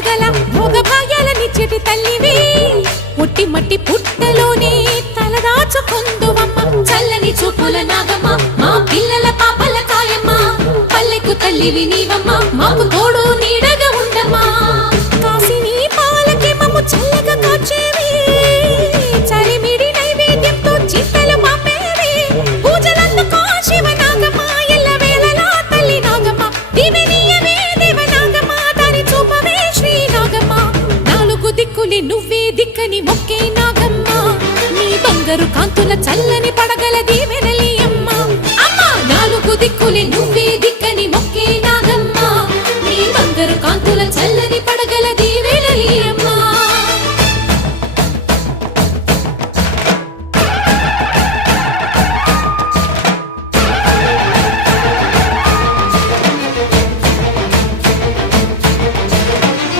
సకల భోగ భాగ్యాలనిచ్చేటి తల్లివి పుట్టి మట్టి పుట్టలోనే తలదాచుకుందువమ్మ చల్లని చూపుల నాగమ్మ మా పిల్లల పాపల కాయమ్మ పల్లెకు తల్లివి నీవమ్మ మాకు తోడు నీడగా ఉండమ్మా కాసిని పాలకి మమ్ము చల్లగా కాచేవి చలిమిడి నైవేద్యంతో చింతలు మాపేవి పూజలందుకో శివ నాగమ్మ ఎల్ల వేళలా తల్లి నాగమ్మ దివినీయవే దేవ నాగమ్మ దారి చూపవే శ్రీ నాగమ్మ నాలుగు దిక్కులే నువ్వే దిక్కని మొక్కే నాగమ్మ నీ బంగారు కాంతుల చల్ల